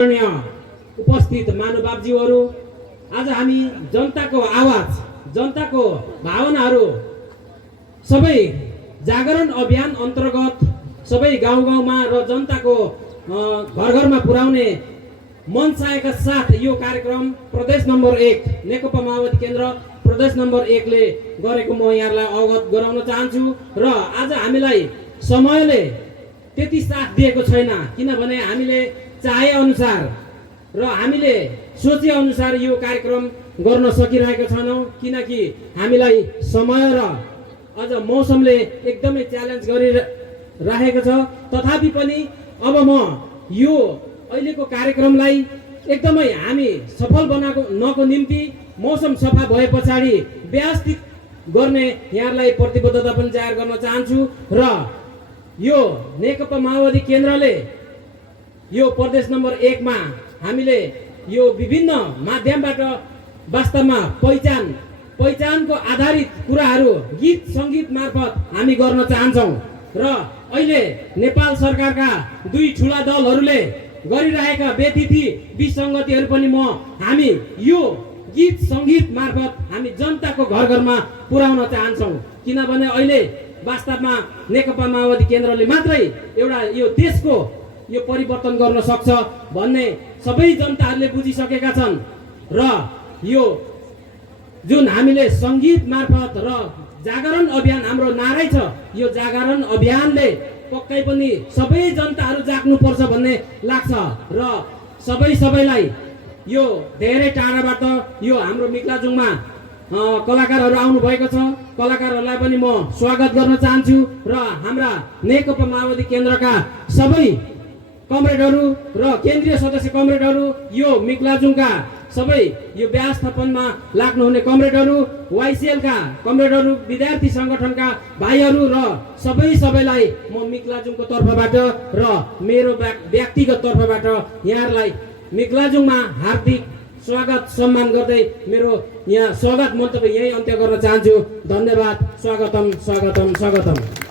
उपस्थित महानुभावज्यूहरू, आज हामी जनताको आवाज, जनताको भावनाहरू सबै जागरण अभियान अन्तर्गत सबै गाउँ गाउँमा र जनताको घर घरमा पुर्याउने मनसायका साथ यो कार्यक्रम प्रदेश नम्बर 1 नेकपा माओवादी केन्द्र प्रदेश नम्बर 1 ले गरेको म यहाँलाई अवगत गराउन चाहन्छु। र आज हामीलाई समयले त्यति साथ दिएको छैन, किनभने हामीले चाहे अनुसार र हामीले सोचे अनुसार यो कार्यक्रम गर्न सकिरहेका छैनौँ, किनकि हामीलाई समय र अझ मौसमले एकदमै च्यालेन्ज गरिरहेको छ। तथापि पनि अब म यो अहिलेको कार्यक्रमलाई एकदमै हामी सफल बनाउनको निम्ति मौसम सफा भए पछाडि व्यवस्थित गर्ने यहाँलाई प्रतिबद्धता पनि जाहेर गर्न चाहन्छु। र यो नेकपा माओवादी केन्द्रले यो प्रदेश नम्बर 1 मा हामीले यो विभिन्न माध्यमबाट वास्तवमा पहिचानको आधारित कुराहरू गीत सङ्गीत मार्फत हामी गर्न चाहन्छौँ। र अहिले नेपाल सरकारका दुई ठुला दलहरूले गरिरहेका व्यतिथि विसङ्गतिहरू पनि हामी यो गीत सङ्गीत मार्फत हामी जनताको घर घरमा पुर्याउन चाहन्छौँ, किनभने अहिले वास्तवमा नेकपा माओवादी केन्द्रले मात्रै एउटा यो देशको यो परिवर्तन गर्न सक्छ भन्ने सबै जनताहरूले बुझिसकेका छन्। र यो जुन हामीले सङ्गीत मार्फत र जागरण अभियान हाम्रो नारै छ, यो जागरण अभियानले पक्कै पनि सबै जनताहरू जाग्नुपर्छ भन्ने लाग्छ। र सबैलाई यो धेरै टाढाबाट यो हाम्रो मिक्लाजुङमा कलाकारहरू आउनु भएको छ, कलाकारहरूलाई पनि म स्वागत गर्न चाहन्छु। र हाम्रा नेकपा माओवादी केन्द्रका सबै कमरेडहरू र केन्द्रीय सदस्य कमरेडहरू, यो मिक्लाजुङका सबै यो व्यवस्थापनमा लाग्नुहुने कमरेडहरू, वाइसिएलका कमरेडहरू, विद्यार्थी सङ्गठनका भाइहरू र सबैलाई म मिक्लाजुङको तर्फबाट र मेरो व्यक्तिगत तर्फबाट यहाँहरूलाई मिक्लाजुङमा हार्दिक स्वागत सम्मान गर्दै मेरो यहाँ स्वागत मन्तव्य यही अन्त्य गर्न चाहन्छु। धन्यवाद। स्वागतम।